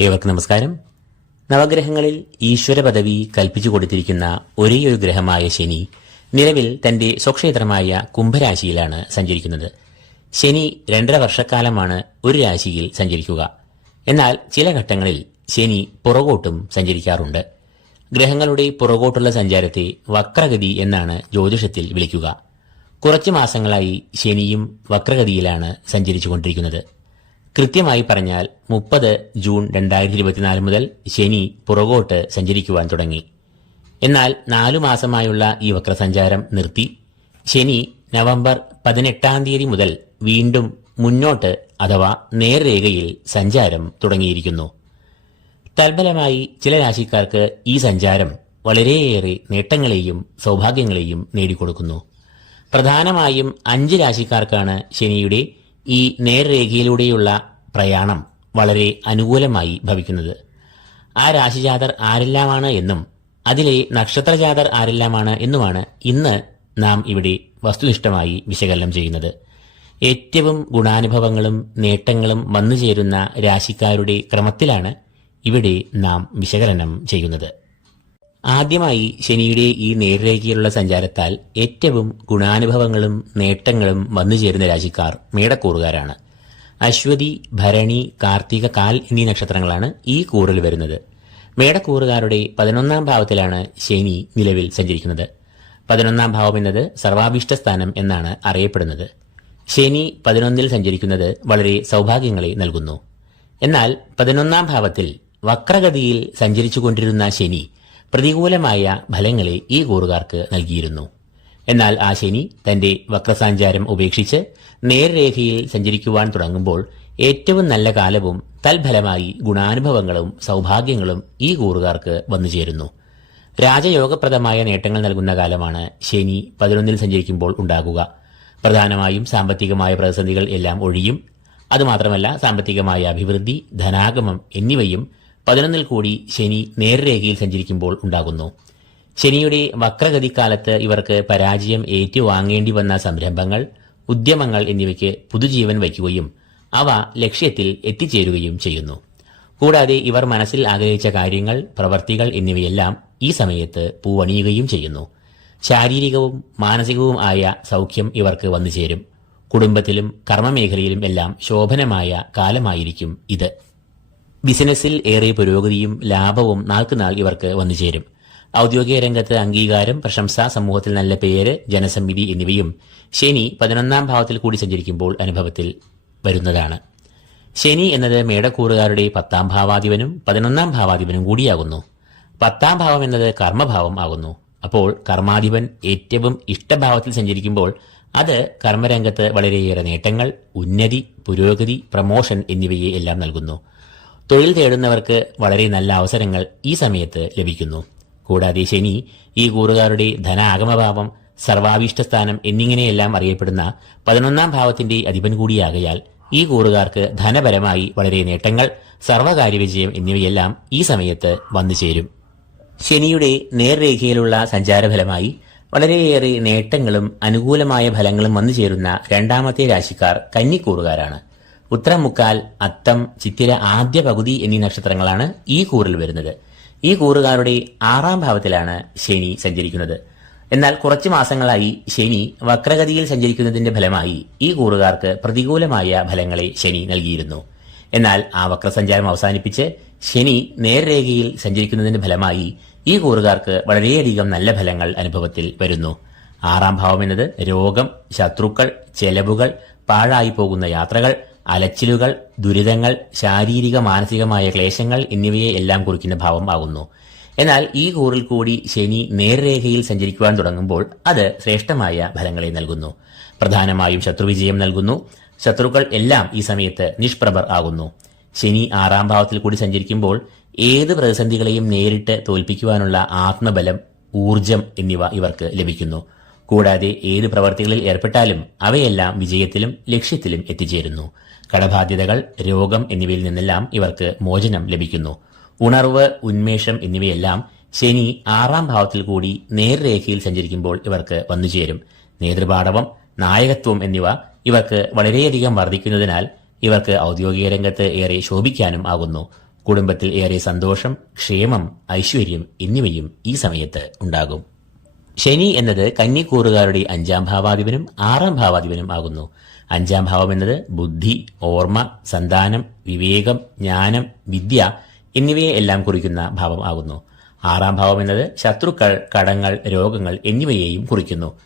ഏവർക്കും നമസ്കാരം. നവഗ്രഹങ്ങളിൽ ഈശ്വര പദവി കൽപ്പിച്ചു കൊടുത്തിരിക്കുന്ന ഒരേയൊരു ഗ്രഹമായ ശനി നിലവിൽ തന്റെ സ്വക്ഷേത്രമായ കുംഭരാശിയിലാണ് സഞ്ചരിക്കുന്നത്. ശനി രണ്ടര വർഷക്കാലമാണ് ഒരു രാശിയിൽ സഞ്ചരിക്കുക. എന്നാൽ ചില ഘട്ടങ്ങളിൽ ശനി പുറകോട്ടും സഞ്ചരിക്കാറുണ്ട്. ഗ്രഹങ്ങളുടെ പുറകോട്ടുള്ള സഞ്ചാരത്തെ വക്രഗതി എന്നാണ് ജ്യോതിഷത്തിൽ വിളിക്കുക. കുറച്ചു മാസങ്ങളായി ശനിയും വക്രഗതിയിലാണ് സഞ്ചരിച്ചുകൊണ്ടിരിക്കുന്നത്. കൃത്യമായി പറഞ്ഞാൽ മുപ്പത് ജൂൺ രണ്ടായിരത്തി ഇരുപത്തിനാല് മുതൽ ശനി പുറകോട്ട് സഞ്ചരിക്കുവാൻ തുടങ്ങി. എന്നാൽ നാലു മാസമായുള്ള ഈ വക്രസഞ്ചാരം നിർത്തി. ശനി നവംബർ പതിനെട്ടാം തീയതി മുതൽ വീണ്ടും മുന്നോട്ട് അഥവാ നേർരേഖയിൽ സഞ്ചാരം തുടങ്ങിയിരിക്കുന്നു. തൽഫലമായി ചില രാശിക്കാർക്ക് ഈ സഞ്ചാരം വളരെയേറെ നേട്ടങ്ങളെയും സൗഭാഗ്യങ്ങളെയും നേടിക്കൊടുക്കുന്നു. പ്രധാനമായും അഞ്ച് രാശിക്കാർക്കാണ് ശനിയുടെ ഈ നേർരേഖയിലൂടെയുള്ള പ്രയാണം വളരെ അനുകൂലമായി ഭവിക്കുന്നത്. ആ രാശിജാതർ ആരെല്ലാമാണ് എന്നും അതിലെ നക്ഷത്രജാതർ ആരെല്ലാമാണ് എന്നുമാണ് ഇന്ന് നാം ഇവിടെ വസ്തുനിഷ്ഠമായി വിശകലനം ചെയ്യുന്നത്. ഏറ്റവും ഗുണാനുഭവങ്ങളും നേട്ടങ്ങളും വന്നു ചേരുന്ന രാശിക്കാരുടെ ക്രമത്തിലാണ് ഇവിടെ നാം വിശകലനം ചെയ്യുന്നത്. ആദ്യമായി ശനിയുടെ ഈ നേർരേഖയിലുള്ള സഞ്ചാരത്താൽ ഏറ്റവും ഗുണാനുഭവങ്ങളും നേട്ടങ്ങളും വന്നു ചേരുന്ന രാശിക്കാർ മേടക്കൂറുകാരാണ്. അശ്വതി ഭരണി കാർത്തിക കാൽ എന്നീ നക്ഷത്രങ്ങളാണ് ഈ കൂറിൽ വരുന്നത്. മേടക്കൂറുകാരുടെ പതിനൊന്നാം ഭാവത്തിലാണ് ശനി നിലവിൽ സഞ്ചരിക്കുന്നത്. പതിനൊന്നാം ഭാവം എന്നത് സർവാഭീഷ്ട സ്ഥാനം എന്നാണ് അറിയപ്പെടുന്നത്. ശനി പതിനൊന്നിൽ സഞ്ചരിക്കുന്നത് വളരെ സൗഭാഗ്യങ്ങളെ നൽകുന്നു. എന്നാൽ പതിനൊന്നാം ഭാവത്തിൽ വക്രഗതിയിൽ സഞ്ചരിച്ചുകൊണ്ടിരുന്ന ശനി പ്രതികൂലമായ ഫലങ്ങളെ ഈ കൂറുകാർക്ക് നൽകിയിരുന്നു. എന്നാൽ ആ ശനി തന്റെ വക്രസഞ്ചാരം ഉപേക്ഷിച്ച് നേർരേഖയിൽ സഞ്ചരിക്കുവാൻ തുടങ്ങുമ്പോൾ ഏറ്റവും നല്ല കാലവും തൽഫലമായി ഗുണാനുഭവങ്ങളും സൗഭാഗ്യങ്ങളും ഈ കൂറുകാർക്ക് വന്നുചേരുന്നു രാജയോഗപ്രദമായ നേട്ടങ്ങൾ നൽകുന്ന കാലമാണ് ശനി പതിനൊന്നിൽ സഞ്ചരിക്കുമ്പോൾ ഉണ്ടാകുക. പ്രധാനമായും സാമ്പത്തികമായ പ്രതിസന്ധികൾ എല്ലാം ഒഴിയും. അതുമാത്രമല്ല സാമ്പത്തികമായ അഭിവൃദ്ധി ധനാഗമം എന്നിവയും പതിനൊന്നിൽ കൂടി ശനി നേർരേഖയിൽ സഞ്ചരിക്കുമ്പോൾ ഉണ്ടാകുന്നു. ശനിയുടെ വക്രഗതിക്കാലത്ത് ഇവർക്ക് പരാജയം ഏറ്റുവാങ്ങേണ്ടി വന്ന സംരംഭങ്ങൾ ഉദ്യമങ്ങൾ എന്നിവയ്ക്ക് പുതുജീവൻ വയ്ക്കുകയും അവ ലക്ഷ്യത്തിൽ എത്തിച്ചേരുകയും ചെയ്യുന്നു. കൂടാതെ ഇവർ മനസ്സിൽ ആഗ്രഹിച്ച കാര്യങ്ങൾ പ്രവർത്തികൾ എന്നിവയെല്ലാം ഈ സമയത്ത് പൂവണിയുകയും ചെയ്യുന്നു. ശാരീരികവും മാനസികവും ആയ സൗഖ്യം ഇവർക്ക് വന്നുചേരും. കുടുംബത്തിലും കർമ്മമേഖലയിലും എല്ലാം ശോഭനമായ കാലമായിരിക്കും ഇത്. ബിസിനസ്സിൽ ഏറെ പുരോഗതിയും ലാഭവും നാൾക്കുനാൾ ഇവർക്ക് വന്നു ചേരും ഔദ്യോഗിക രംഗത്ത് അംഗീകാരം പ്രശംസ സമൂഹത്തിൽ നല്ല പേര് ജനസമിതി എന്നിവയും ശനി പതിനൊന്നാം ഭാവത്തിൽ കൂടി സഞ്ചരിക്കുമ്പോൾ അനുഭവത്തിൽ വരുന്നതാണ്. ശനി എന്നത് മേടക്കൂറുകാരുടെ പത്താം ഭാവാധിപനും പതിനൊന്നാം ഭാവാധിപനും കൂടിയാകുന്നു. പത്താം ഭാവം എന്നത് കർമ്മഭാവം ആകുന്നു. അപ്പോൾ കർമാധിപൻ ഏറ്റവും ഇഷ്ടഭാവത്തിൽ സഞ്ചരിക്കുമ്പോൾ അത് കർമ്മരംഗത്ത് വളരെയേറെ നേട്ടങ്ങൾ ഉന്നതി പുരോഗതി പ്രമോഷൻ എന്നിവയെ എല്ലാം നൽകുന്നു. തൊഴിൽ തേടുന്നവർക്ക് വളരെ നല്ല അവസരങ്ങൾ ഈ സമയത്ത് ലഭിക്കുന്നു. കൂടാതെ ശനി ഈ കൂറുകാരുടെ ധനാഗമഭാവം സർവാഭീഷ്ടസ്ഥാനം എന്നിങ്ങനെയെല്ലാം അറിയപ്പെടുന്ന പതിനൊന്നാം ഭാവത്തിന്റെ അധിപൻ കൂടിയാകയാൽ ഈ കൂറുകാർക്ക് ധനപരമായി വളരെ നേട്ടങ്ങൾ സർവകാര്യ വിജയം എന്നിവയെല്ലാം ഈ സമയത്ത് വന്നു ചേരും. ശനിയുടെ നേർരേഖയിലുള്ള സഞ്ചാരഫലമായി വളരെയേറെ നേട്ടങ്ങളും അനുകൂലമായ ഫലങ്ങളും വന്നു ചേരുന്ന രണ്ടാമത്തെ രാശിക്കാർ കന്നിക്കൂറുകാരാണ്. ഉത്തരം മുക്കാൽ അത്തം ചിത്തിര ആദ്യ പകുതി എന്നീ നക്ഷത്രങ്ങളാണ് ഈ കൂറിൽ വരുന്നത്. ഈ കൂറുകാരുടെ ആറാം ഭാവത്തിലാണ് ശനി സഞ്ചരിക്കുന്നത്. എന്നാൽ കുറച്ചു മാസങ്ങളായി ശനി വക്രഗതിയിൽ സഞ്ചരിക്കുന്നതിന്റെ ഫലമായി ഈ കൂറുകാർക്ക് പ്രതികൂലമായ ഫലങ്ങളെ ശനി നൽകിയിരുന്നു. എന്നാൽ ആ വക്രസഞ്ചാരം അവസാനിപ്പിച്ച് ശനി നേർരേഖയിൽ സഞ്ചരിക്കുന്നതിന്റെ ഫലമായി ഈ കൂറുകാർക്ക് വളരെയധികം നല്ല ഫലങ്ങൾ അനുഭവത്തിൽ വരുന്നു. ആറാം ഭാവം എന്നത് രോഗം ശത്രുക്കൾ ചെലവുകൾ പാഴായി പോകുന്ന യാത്രകൾ അലച്ചിലുകൾ ദുരിതങ്ങൾ ശാരീരിക മാനസികമായ ക്ലേശങ്ങൾ എന്നിവയെ എല്ലാം കുറിക്കുന്ന ഭാവം ആകുന്നു. എന്നാൽ ഈ കൂറിൽ കൂടി ശനി നേർരേഖയിൽ സഞ്ചരിക്കുവാൻ തുടങ്ങുമ്പോൾ അത് ശ്രേഷ്ഠമായ ഫലങ്ങളെ നൽകുന്നു. പ്രധാനമായും ശത്രുവിജയം നൽകുന്നു. ശത്രുക്കൾ എല്ലാം ഈ സമയത്ത് നിഷ്പ്രഭർ ആകുന്നു. ശനി ആറാം ഭാവത്തിൽ കൂടി സഞ്ചരിക്കുമ്പോൾ ഏത് പ്രതിസന്ധികളെയും നേരിട്ട് തോൽപ്പിക്കുവാനുള്ള ആത്മബലം ഊർജം എന്നിവ ഇവർക്ക് ലഭിക്കുന്നു. കൂടാതെ ഏത് പ്രവർത്തികളിൽ ഏർപ്പെട്ടാലും അവയെല്ലാം വിജയത്തിലും ലക്ഷ്യത്തിലും എത്തിച്ചേരുന്നു. കടബാധ്യതകൾ രോഗം എന്നിവയിൽ നിന്നെല്ലാം ഇവർക്ക് മോചനം ലഭിക്കുന്നു. ഉണർവ് ഉന്മേഷം എന്നിവയെല്ലാം ശനി ആറാം ഭാവത്തിൽ കൂടി നേർരേഖയിൽ സഞ്ചരിക്കുമ്പോൾ ഇവർക്ക് വന്നുചേരും. നേതൃപാടവം നായകത്വം എന്നിവ ഇവർക്ക് വളരെയധികം വർദ്ധിക്കുന്നതിനാൽ ഇവർക്ക് ഔദ്യോഗിക രംഗത്ത് ഏറെ ശോഭിക്കാനും ആകുന്നു. കുടുംബത്തിൽ ഏറെ സന്തോഷം ക്ഷേമം ഐശ്വര്യം എന്നിവയും ഈ സമയത്ത് ഉണ്ടാകും. ശനി എന്നത് കന്നിക്കൂറുകാരുടെ അഞ്ചാം ഭാവാധിപനും ആറാം ഭാവാധിപനും ആകുന്നു. അഞ്ചാം ഭാവം എന്നത് ബുദ്ധി ഓർമ്മ സന്താനം വിവേകം ജ്ഞാനം വിദ്യ എന്നിവയെ എല്ലാം കുറിക്കുന്ന ഭാവം ആകുന്നു. ആറാം ഭാവം എന്നത് ശത്രുക്കൾ കടങ്ങൾ രോഗങ്ങൾ എന്നിവയെയും കുറിക്കുന്നു.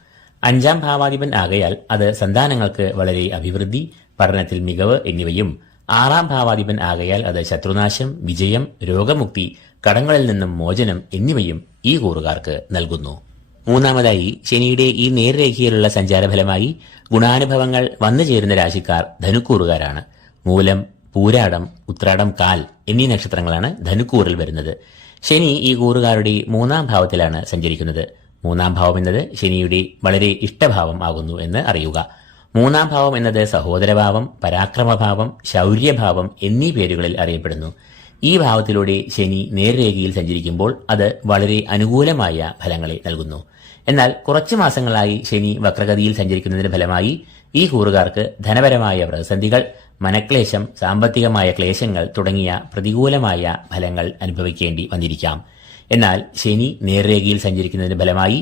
അഞ്ചാം ഭാവാധിപൻ ആകയാൽ അത് സന്താനങ്ങൾക്ക് വളരെ അഭിവൃദ്ധി പഠനത്തിൽ മികവ് എന്നിവയും. ആറാം ഭാവാധിപൻ ആകയാൽ അത് ശത്രുനാശം വിജയം രോഗമുക്തി കടങ്ങളിൽ നിന്നും മോചനം എന്നിവയും ഈ കൂറുകാർക്ക് നൽകുന്നു. മൂന്നാമതായി ശനിയുടെ ഈ നേർരേഖയിലുള്ള സഞ്ചാരഫലമായി ഗുണാനുഭവങ്ങൾ വന്നു ചേരുന്ന രാശിക്കാർ ധനുക്കൂറുകാരാണ്. മൂലം പൂരാടം ഉത്രാടം കാൽ എന്നീ നക്ഷത്രങ്ങളാണ് ധനുക്കൂറിൽ വരുന്നത്. ശനി ഈ കൂറുകാരുടെ മൂന്നാം ഭാവത്തിലാണ് സഞ്ചരിക്കുന്നത്. മൂന്നാം ഭാവം എന്നത് ശനിയുടെ വളരെ ഇഷ്ടഭാവം ആകുന്നു എന്ന് അറിയുക. മൂന്നാം ഭാവം എന്നത് സഹോദരഭാവം പരാക്രമഭാവം ശൗര്യഭാവം എന്നീ പേരുകളിൽ അറിയപ്പെടുന്നു. ഈ ഭാവത്തിലൂടെ ശനി നേർരേഖയിൽ സഞ്ചരിക്കുമ്പോൾ അത് വളരെ അനുകൂലമായ ഫലങ്ങളെ നൽകുന്നു. എന്നാൽ കുറച്ചു മാസങ്ങളായി ശനി വക്രഗതിയിൽ സഞ്ചരിക്കുന്നതിന്റെ ഫലമായി ഈ കൂറുകാർക്ക് ധനപരമായ പ്രതിസന്ധികൾ മനക്ലേശം സാമ്പത്തികമായ ക്ലേശങ്ങൾ തുടങ്ങിയ പ്രതികൂലമായ ഫലങ്ങൾ അനുഭവിക്കേണ്ടി വന്നിരിക്കാം. എന്നാൽ ശനി നേർരേഖയിൽ സഞ്ചരിക്കുന്നതിന്റെ ഫലമായി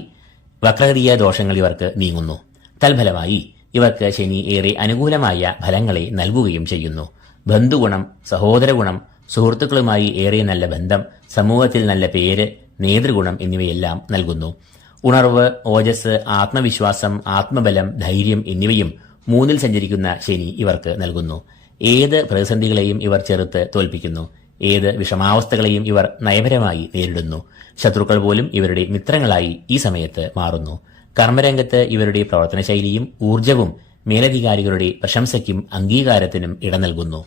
വക്രഗതീയ ദോഷങ്ങൾ ഇവർക്ക് നീങ്ങുന്നു. തൽഫലമായി ഇവർക്ക് ശനി ഏറെ അനുകൂലമായ ഫലങ്ങളെ നൽകുകയും ചെയ്യുന്നു. ബന്ധുഗുണം സഹോദരഗുണം സുഹൃത്തുക്കളുമായി ഏറെ നല്ല ബന്ധം സമൂഹത്തിൽ നല്ല പേര് നേതൃഗുണം എന്നിവയെല്ലാം നൽകുന്നു. ഉണർവ് ഓജസ് ആത്മവിശ്വാസം ആത്മബലം ധൈര്യം എന്നിവയും മൂന്നിൽ സഞ്ചരിക്കുന്ന ശനി ഇവർക്ക് നൽകുന്നു. ഏത് പ്രതിസന്ധികളെയും ഇവർ ചെറുത്ത് തോൽപ്പിക്കുന്നു. ഏത് വിഷമാവസ്ഥകളെയും ഇവർ നയപരമായി നേരിടുന്നു. ശത്രുക്കൾ പോലും ഇവരുടെ മിത്രങ്ങളായി ഈ സമയത്ത് മാറുന്നു. കർമ്മരംഗത്ത് ഇവരുടെ പ്രവർത്തനശൈലിയും ഊർജവും മേലധികാരികളുടെ പ്രശംസയ്ക്കും അംഗീകാരത്തിനും ഇട നൽകുന്നു.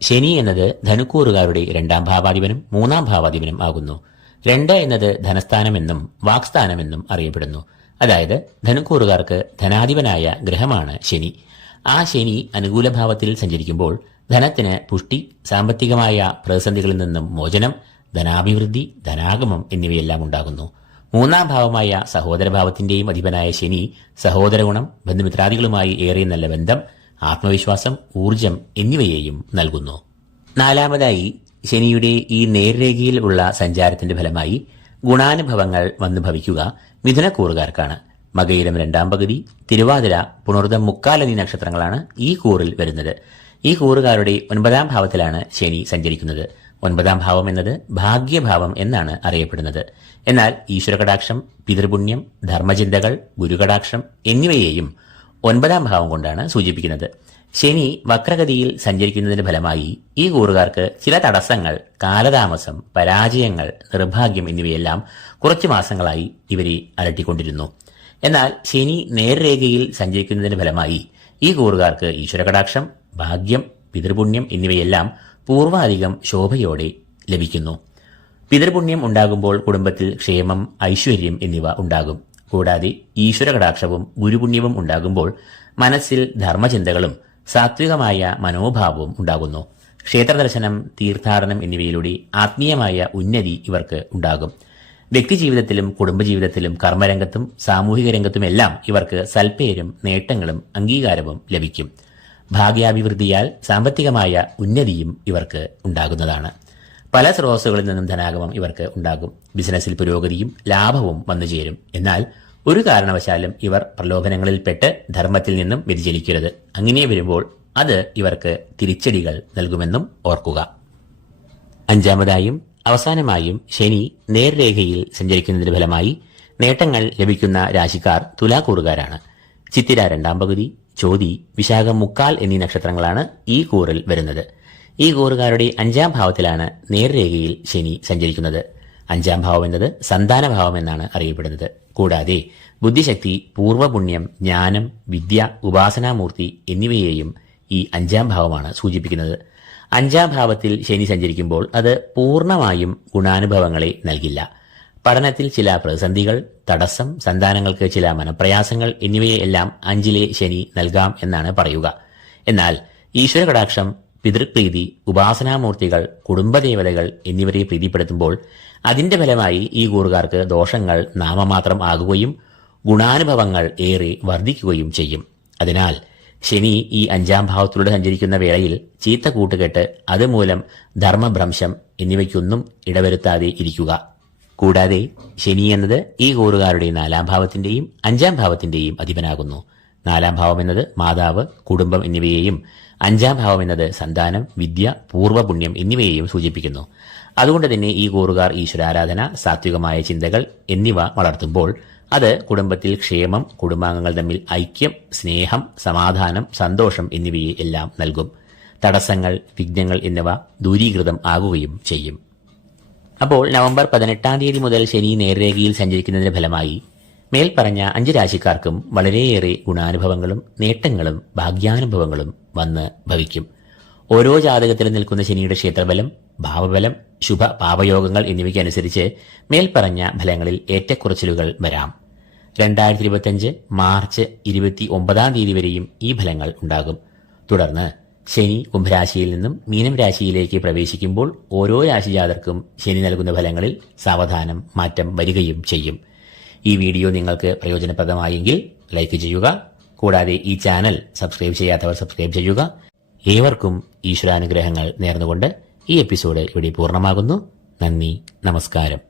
ശനി എന്നത് ധനുക്കൂറുകാരുടെ രണ്ടാം ഭാവാധിപനും മൂന്നാം ഭാവാധിപനും ആകുന്നു. രണ്ട് എന്നത് ധനസ്ഥാനമെന്നും വാക്സ്ഥാനമെന്നും അറിയപ്പെടുന്നു. അതായത് ധനുക്കൂറുകാർക്ക് ധനാധിപനായ ഗ്രഹമാണ് ശനി. ആ ശനി അനുകൂല ഭാവത്തിൽ സഞ്ചരിക്കുമ്പോൾ ധനത്തിന് പുഷ്ടി സാമ്പത്തികമായ പ്രതിസന്ധികളിൽ നിന്നും മോചനം ധനാഭിവൃദ്ധി ധനാഗമം എന്നിവയെല്ലാം ഉണ്ടാകുന്നു. മൂന്നാം ഭാവമായ സഹോദരഭാവത്തിന്റെയും അധിപനായ ശനി സഹോദരഗുണം ബന്ധുമിത്രാദികളുമായി ഏറെ നല്ല ബന്ധം ആത്മവിശ്വാസം ഊർജം എന്നിവയെയും നൽകുന്നു. നാലാമതായി ശനിയുടെ ഈ നേർരേഖയിൽ ഉള്ള സഞ്ചാരത്തിന്റെ ഫലമായി ഗുണാനുഭവങ്ങൾ വന്നു ഭവിക്കുക മിഥുനക്കൂറുകാർക്കാണ്. മകയിരം രണ്ടാം പകുതി തിരുവാതിര പുണർദം മുക്കാൽ എന്നീ നക്ഷത്രങ്ങളാണ് ഈ കൂറിൽ വരുന്നത്. ഈ കൂറുകാരുടെ ഒൻപതാം ഭാവത്തിലാണ് ശനി സഞ്ചരിക്കുന്നത്. ഒൻപതാം ഭാവം എന്നത് ഭാഗ്യഭാവം എന്നാണ് അറിയപ്പെടുന്നത്. എന്നാൽ ഈശ്വരകടാക്ഷം പിതൃപുണ്യം ധർമ്മചിന്തകൾ ഗുരുകടാക്ഷം എന്നിവയെയും ഒൻപതാം ഭാവം കൊണ്ടാണ് സൂചിപ്പിക്കുന്നത്. ശനി വക്രഗതിയിൽ സഞ്ചരിക്കുന്നതിന്റെ ഫലമായി ഈ കൂറുകാർക്ക് ചില തടസ്സങ്ങൾ കാലതാമസം പരാജയങ്ങൾ നിർഭാഗ്യം എന്നിവയെല്ലാം കുറച്ചു മാസങ്ങളായി ഇവരെ അലട്ടിക്കൊണ്ടിരുന്നു. എന്നാൽ ശനി നേർരേഖയിൽ സഞ്ചരിക്കുന്നതിന്റെ ഫലമായി ഈ കൂറുകാർക്ക് ഈശ്വരകടാക്ഷം ഭാഗ്യം പിതൃപുണ്യം എന്നിവയെല്ലാം പൂർവാധികം ശോഭയോടെ ലഭിക്കുന്നു. പിതൃപുണ്യം ഉണ്ടാകുമ്പോൾ കുടുംബത്തിൽ ക്ഷേമം ഐശ്വര്യം എന്നിവ ഉണ്ടാകും. കൂടാതെ ഈശ്വരകടാക്ഷവും ഗുരുപുണ്യവും ഉണ്ടാകുമ്പോൾ മനസ്സിൽ ധർമ്മചിന്തകളും സാത്വികമായ മനോഭാവവും ഉണ്ടാകുന്നു. ക്ഷേത്രദർശനം തീർത്ഥാടനം എന്നിവയിലൂടെ ആത്മീയമായ ഉന്നതി ഇവർക്ക് ഉണ്ടാകും. വ്യക്തിജീവിതത്തിലും കുടുംബജീവിതത്തിലും കർമ്മരംഗത്തും സാമൂഹിക രംഗത്തുമെല്ലാം ഇവർക്ക് സൽപ്പേരും നേട്ടങ്ങളും അംഗീകാരവും ലഭിക്കും. ഭാഗ്യാഭിവൃദ്ധിയാൽ സാമ്പത്തികമായ ഉന്നതിയും ഇവർക്ക് ഉണ്ടാകുന്നതാണ്. പല സ്രോതസ്സുകളിൽ നിന്നും ധനാഗമം ഇവർക്ക് ഉണ്ടാകും. ബിസിനസ്സിൽ പുരോഗതിയും ലാഭവും വന്നുചേരും. എന്നാൽ ഒരു കാരണവശാലും ഇവർ പ്രലോഭനങ്ങളിൽപ്പെട്ട് ധർമ്മത്തിൽ നിന്നും വ്യതിചലിക്കരുത്. അങ്ങനെ വരുമ്പോൾ അത് ഇവർക്ക് തിരിച്ചടികൾ നൽകുമെന്നും ഓർക്കുക. അഞ്ചാമതായും അവസാനമായും ശനി നേർരേഖയിൽ സഞ്ചരിക്കുന്നതിന്റെ ഫലമായി നേട്ടങ്ങൾ ലഭിക്കുന്ന രാശിക്കാർ തുലാക്കൂറുകാരാണ്. ചിത്തിര രണ്ടാം പകുതി ചോതി വിശാഖം മുക്കാൽ എന്നീ നക്ഷത്രങ്ങളാണ് ഈ കൂറിൽ വരുന്നത്. ഈ കൂറുകാരുടെ അഞ്ചാം ഭാവത്തിലാണ് നേർരേഖയിൽ ശനി സഞ്ചരിക്കുന്നത്. അഞ്ചാം ഭാവം എന്നത് സന്താനഭാവം എന്നാണ് അറിയപ്പെടുന്നത്. കൂടാതെ ബുദ്ധിശക്തി പൂർവപുണ്യം ജ്ഞാനം വിദ്യ ഉപാസനാമൂർത്തി എന്നിവയെയും ഈ അഞ്ചാം ഭാവമാണ് സൂചിപ്പിക്കുന്നത്. അഞ്ചാം ഭാവത്തിൽ ശനി സഞ്ചരിക്കുമ്പോൾ അത് പൂർണമായും ഗുണാനുഭവങ്ങളെ നൽകില്ല. പഠനത്തിൽ ചില പ്രതിസന്ധികൾ തടസ്സം സന്താനങ്ങൾക്ക് ചില മനപ്രയാസങ്ങൾ എന്നിവയെല്ലാം അഞ്ചിലെ ശനി നൽകാം എന്നാണ് പറയുക. എന്നാൽ ഈശ്വര കടാക്ഷം പിതൃപ്രീതി ഉപാസനാമൂർത്തികൾ കുടുംബദേവതകൾ എന്നിവരെ പ്രീതിപ്പെടുത്തുമ്പോൾ അതിന്റെ ഫലമായി ഈ കൂറുകാർക്ക് ദോഷങ്ങൾ നാമമാത്രം ആകുകയും ഗുണാനുഭവങ്ങൾ ഏറെ വർദ്ധിക്കുകയും ചെയ്യും. അതിനാൽ ശനി ഈ അഞ്ചാം ഭാവത്തിലൂടെ സഞ്ചരിക്കുന്ന വേളയിൽ ചീത്ത കൂട്ടുകെട്ട് അതുമൂലം ധർമ്മഭ്രംശം എന്നിവയ്ക്കൊന്നും ഇടവരുത്താതെ ഇരിക്കുക. കൂടാതെ ശനി എന്നത് ഈ കൂറുകാരുടെ നാലാം ഭാവത്തിന്റെയും അഞ്ചാം ഭാവത്തിന്റെയും അധിപനാകുന്നു. നാലാം ഭാവം എന്നത് മാതാവ് കുടുംബം എന്നിവയെയും അഞ്ചാം ഭാവം എന്നത് സന്താനം വിദ്യ പൂർവപുണ്യം എന്നിവയെയും സൂചിപ്പിക്കുന്നു. അതുകൊണ്ട് തന്നെ ഈ കൂറുകാർ ഈശ്വരാരാധന സാത്വികമായ ചിന്തകൾ എന്നിവ വളർത്തുമ്പോൾ അത് കുടുംബത്തിൽ ക്ഷേമം കുടുംബാംഗങ്ങൾ തമ്മിൽ ഐക്യം സ്നേഹം സമാധാനം സന്തോഷം എന്നിവയെ എല്ലാം നൽകും. തടസ്സങ്ങൾ വിഘ്നങ്ങൾ എന്നിവ ദൂരീകൃതം ആകുകയും ചെയ്യും. അപ്പോൾ നവംബർ പതിനെട്ടാം തീയതി മുതൽ ശനി നേർരേഖയിൽ സഞ്ചരിക്കുന്നതിന്റെ ഫലമായി മേൽപ്പറഞ്ഞ അഞ്ച് രാശിക്കാർക്കും വളരെയേറെ ഗുണാനുഭവങ്ങളും നേട്ടങ്ങളും ഭാഗ്യാനുഭവങ്ങളും വന്ന് ഭവിക്കും. ഓരോ ജാതകത്തിലും നിൽക്കുന്ന ശനിയുടെ ക്ഷേത്രബലം ഭാവബലം ശുഭ പാപയോഗങ്ങൾ എന്നിവയ്ക്കനുസരിച്ച് മേൽപ്പറഞ്ഞ ഫലങ്ങളിൽ ഏറ്റക്കുറച്ചിലുകൾ വരാം. രണ്ടായിരത്തി ഇരുപത്തിയഞ്ച് മാർച്ച് ഇരുപത്തി ഒമ്പതാം തീയതി വരെയും ഈ ഫലങ്ങൾ ഉണ്ടാകും. തുടർന്ന് ശനി കുംഭരാശിയിൽ നിന്നും മീനം രാശിയിലേക്ക് പ്രവേശിക്കുമ്പോൾ ഓരോ രാശിജാതർക്കും ശനി നൽകുന്ന ഫലങ്ങളിൽ സാവധാനം മാറ്റം വരികയും ചെയ്യും. ഈ വീഡിയോ നിങ്ങൾക്ക് പ്രയോജനപ്രദമായെങ്കിൽ ലൈക്ക് ചെയ്യുക കൂടാതെ ഈ ചാനൽ സബ്സ്ക്രൈബ് ചെയ്യാത്തവർ സബ്സ്ക്രൈബ് ചെയ്യുക. ഏവർക്കും ഈശ്വരാനുഗ്രഹങ്ങൾ നേർന്നുകൊണ്ട് ഈ എപ്പിസോഡ് ഇവിടെ പൂർണമാകുന്നു. നന്ദി നമസ്കാരം.